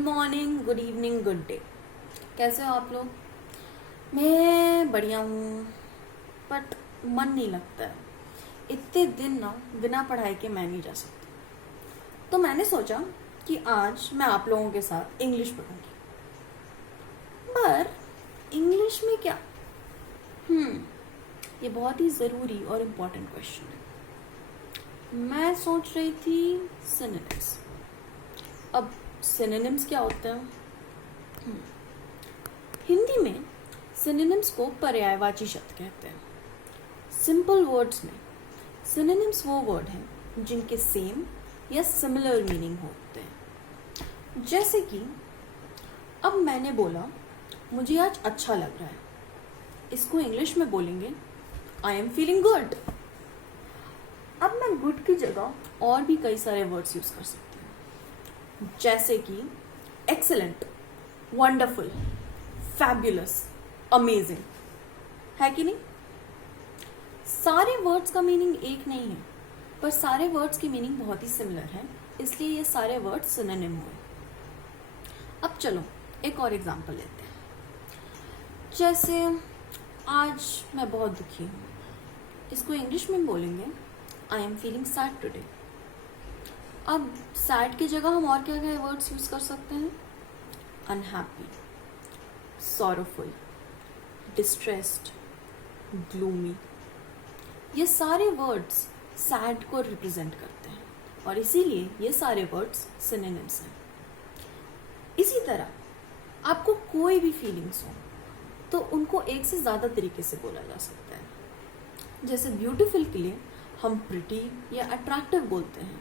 Morning, good evening, good day. कैसे हो आप लोग? मैं बढ़िया हूँ, बट मन नहीं लगता है। इतने दिन ना बिना पढ़ाई के मैं नहीं जा सकती। तो मैंने सोचा कि आज मैं आप लोगों के साथ इंग्लिश पढ़ूंगी। पर इंग्लिश में क्या? ये बहुत ही ज़रूरी और इम्पोर्टेंट क्वेश्चन है। मैं सोच रही थी सिनोनिम्स। अब सिनोनिम्स क्या होते हैं? हिंदी में सिनोनिम्स को पर्यायवाची शब्द कहते हैं। सिंपल वर्ड्स में सिनोनिम्स वो वर्ड हैं जिनके सेम या सिमिलर मीनिंग होते हैं। जैसे कि अब मैंने बोला मुझे आज अच्छा लग रहा है, इसको इंग्लिश में बोलेंगे आई एम फीलिंग गुड। अब मैं गुड की जगह और भी कई सारे वर्ड्स यूज कर सकते हैं, जैसे कि एक्सेलेंट, वंडरफुल, फैब्युलस, अमेजिंग, है कि नहीं? सारे वर्ड्स का मीनिंग एक नहीं है, पर सारे वर्ड्स की मीनिंग बहुत ही सिमिलर है, इसलिए ये सारे वर्ड्स सिनोनिम हुए। अब चलो एक और एग्जांपल लेते हैं। जैसे आज मैं बहुत दुखी हूँ, इसको इंग्लिश में बोलेंगे I am feeling sad today. अब सैड की जगह हम और क्या क्या वर्ड्स यूज कर सकते हैं? Unhappy, sorrowful, distressed, gloomy. ये सारे वर्ड्स सैड को रिप्रेजेंट करते हैं और इसीलिए ये सारे वर्ड्स सिनोनिम्स हैं। इसी तरह आपको कोई भी फीलिंग्स हो तो उनको एक से ज़्यादा तरीके से बोला जा सकता है। जैसे ब्यूटीफुल के लिए हम प्रिटी या अट्रैक्टिव बोलते हैं,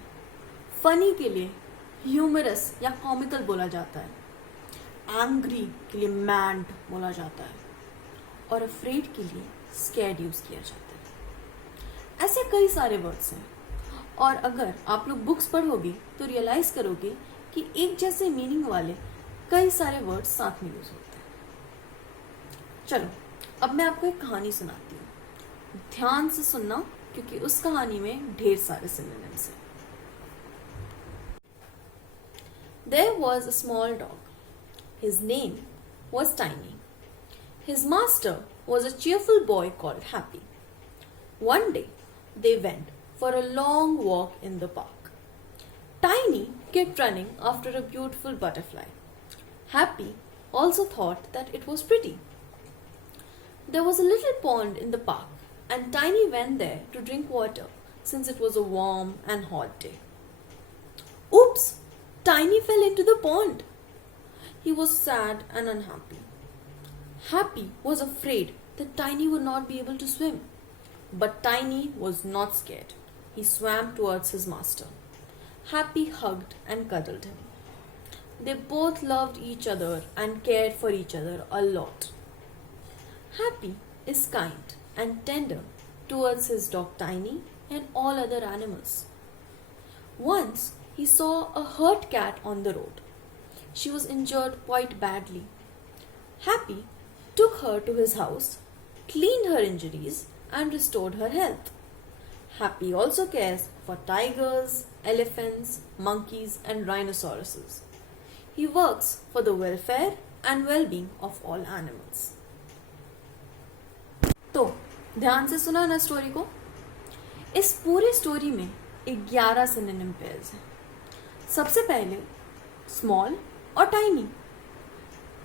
फनी के लिए ह्यूमरस या कॉमिकल बोला जाता है, एंग्री के लिए मैड बोला जाता है और अफ्रेड के लिए स्कैर्ड यूज किया जाता है। ऐसे कई सारे वर्ड्स हैं और अगर आप लोग बुक्स पढ़ोगे तो रियलाइज करोगे कि एक जैसे मीनिंग वाले कई सारे वर्ड्स साथ में यूज होते हैं। चलो अब मैं आपको एक कहानी सुनाती हूँ, ध्यान से सुनना क्योंकि उस कहानी में ढेर सारे सिनोनिम्स हैं। There was a small dog. His name was Tiny. His master was a cheerful boy called Happy. One day, they went for a long walk in the park. Tiny kept running after a beautiful butterfly. Happy also thought that it was pretty. There was a little pond in the park, and Tiny went there to drink water since it was a warm and hot day. Oops! Tiny fell into the pond. He was sad and unhappy. Happy was afraid that Tiny would not be able to swim. But Tiny was not scared. He swam towards his master. Happy hugged and cuddled him. They both loved each other and cared for each other a lot. Happy is kind and tender towards his dog Tiny and all other animals. Once he saw a hurt cat on the road. She was injured quite badly. Happy took her to his house, cleaned her injuries, and restored her health. Happy also cares for tigers, elephants, monkeys, and rhinoceroses. He works for the welfare and well-being of all animals. तो ध्यान से सुना ना story को। इस पूरी story में 11 synonym pairs हैं। सबसे पहले स्मॉल और टाइनी।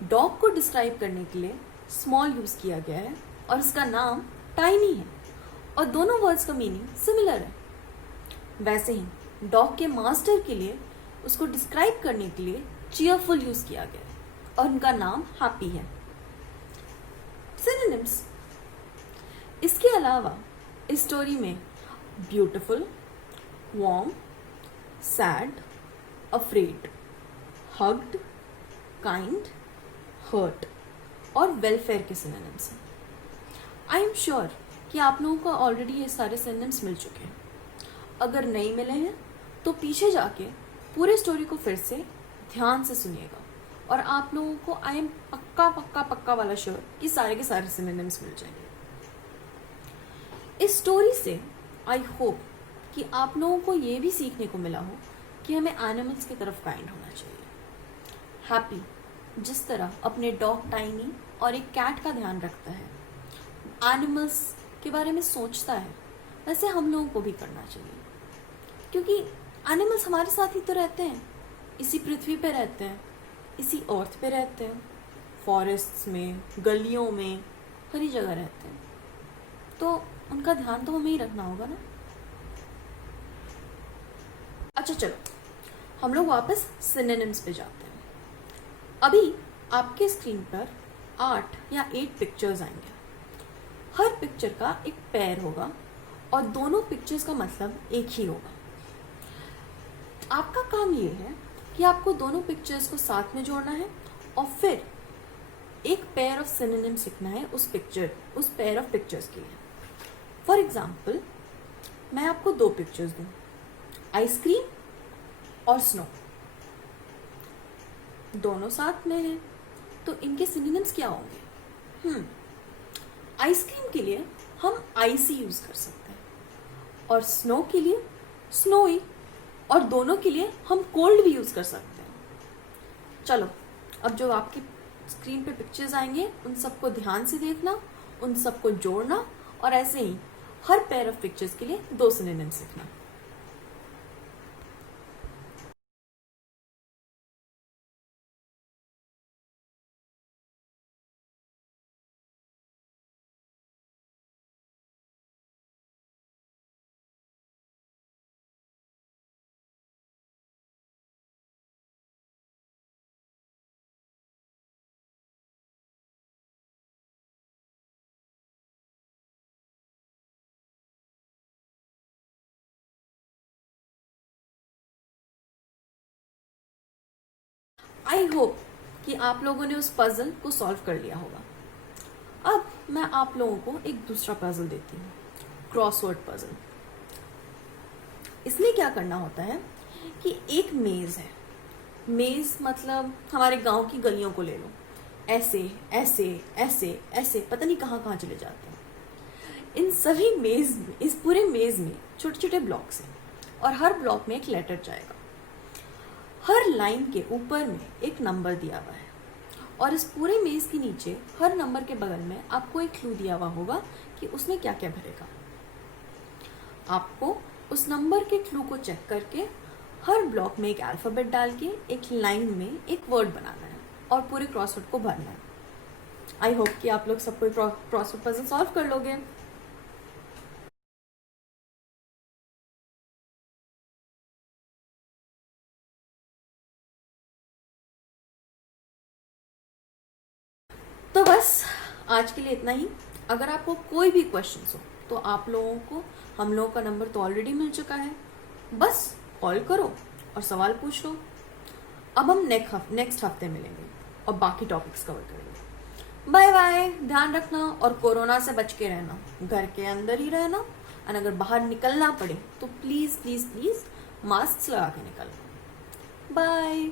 डॉग को डिस्क्राइब करने के लिए स्मॉल यूज किया गया है और इसका नाम टाइनी है और दोनों वर्ड्स का मीनिंग सिमिलर है। वैसे ही डॉग के मास्टर के लिए उसको डिस्क्राइब करने के लिए चीयरफुल यूज किया गया है और उनका नाम हैप्पी है। सिनोनिम्स। इसके अलावा इस स्टोरी में beautiful, warm, sad, afraid, hugged, kind, hurt और वेलफेयर के सिनोनिम्स हैं। आई एम श्योर कि आप लोगों को ऑलरेडी ये सारे सिनोनिम्स मिल चुके हैं। अगर नहीं मिले हैं तो पीछे जाके पूरे स्टोरी को फिर से ध्यान से सुनिएगा और आप लोगों को आई एम पक्का पक्का पक्का वाला श्योर कि सारे के सारे सिनोनिम्स मिल जाएंगे। इस स्टोरी से आई होप कि आप लोगों को ये भी सीखने को मिला हो कि हमें एनिमल्स की तरफ काइंड होना चाहिए। हैप्पी जिस तरह अपने डॉग टाइनी और एक कैट का ध्यान रखता है, एनिमल्स के बारे में सोचता है, वैसे हम लोगों को भी करना चाहिए। क्योंकि एनिमल्स हमारे साथ ही तो रहते हैं, इसी पृथ्वी पे रहते हैं, इसी अर्थ पे रहते हैं, फॉरेस्ट्स में, गलियों में, हर ही जगह रहते हैं। तो उनका ध्यान तो हमें ही रखना होगा ना। अच्छा चलो, हम लोग वापस सिनोनिम्स पे जाते हैं। अभी आपके स्क्रीन पर 8 या 8 पिक्चर्स आएंगे। हर पिक्चर का एक पेयर होगा और दोनों पिक्चर्स का मतलब एक ही होगा। आपका काम ये है कि आपको दोनों पिक्चर्स को साथ में जोड़ना है और फिर एक पेयर ऑफ सिनोनिम्स लिखना है उस पेयर ऑफ पिक्चर्स के लिए। फॉर एग्जाम्पल, मैं आपको 2 पिक्चर्स दूं, आइसक्रीम और स्नो, दोनों साथ में हैं, तो इनके सिनोनिम्स क्या होंगे? आइसक्रीम के लिए हम आइसी यूज कर सकते हैं और स्नो के लिए स्नोई, और दोनों के लिए हम कोल्ड भी यूज कर सकते हैं। चलो, अब जो आपकी स्क्रीन पे पिक्चर्स आएंगे उन सबको ध्यान से देखना, उन सबको जोड़ना और ऐसे ही हर पेयर ऑफ पिक्चर्स के लिए 2 सिनोनिम्स लिखना। आई होप कि आप लोगों ने उस पजल को सॉल्व कर लिया होगा। अब मैं आप लोगों को एक दूसरा पजल देती हूँ, क्रॉसवर्ड पजल। इसमें क्या करना होता है कि एक मेज है, मेज मतलब हमारे गांव की गलियों को ले लो, ऐसे ऐसे ऐसे ऐसे पता नहीं कहाँ कहाँ चले जाते हैं। इन सभी मेज में, इस पूरे मेज में छोटे छोटे ब्लॉक्स हैं और हर ब्लॉक में एक लेटर जाएगा। हर लाइन के ऊपर में एक नंबर दिया हुआ है और इस पूरे मेज के नीचे हर नंबर के बगल में आपको एक क्लू दिया हुआ होगा कि उसमें क्या क्या भरेगा। आपको उस नंबर के क्लू को चेक करके हर ब्लॉक में एक अल्फाबेट डाल के एक लाइन में एक वर्ड बनाना है और पूरे क्रॉसवर्ड को भरना है। आई होप कि आप लोग सबको क्रॉसवर्ड पजल सॉल्व कर लोगे। तो बस आज के लिए इतना ही। अगर आपको कोई भी क्वेश्चन हो तो आप लोगों को हम लोगों का नंबर तो ऑलरेडी मिल चुका है, बस कॉल करो और सवाल पूछ लो। अब हम नेक्स्ट हफ्ते मिलेंगे और बाकी टॉपिक्स कवर करेंगे। बाय बाय, ध्यान रखना और कोरोना से बच के रहना, घर के अंदर ही रहना और अगर बाहर निकलना पड़े तो प्लीज प्लीज प्लीज मास्क लगा के निकलना। बाय।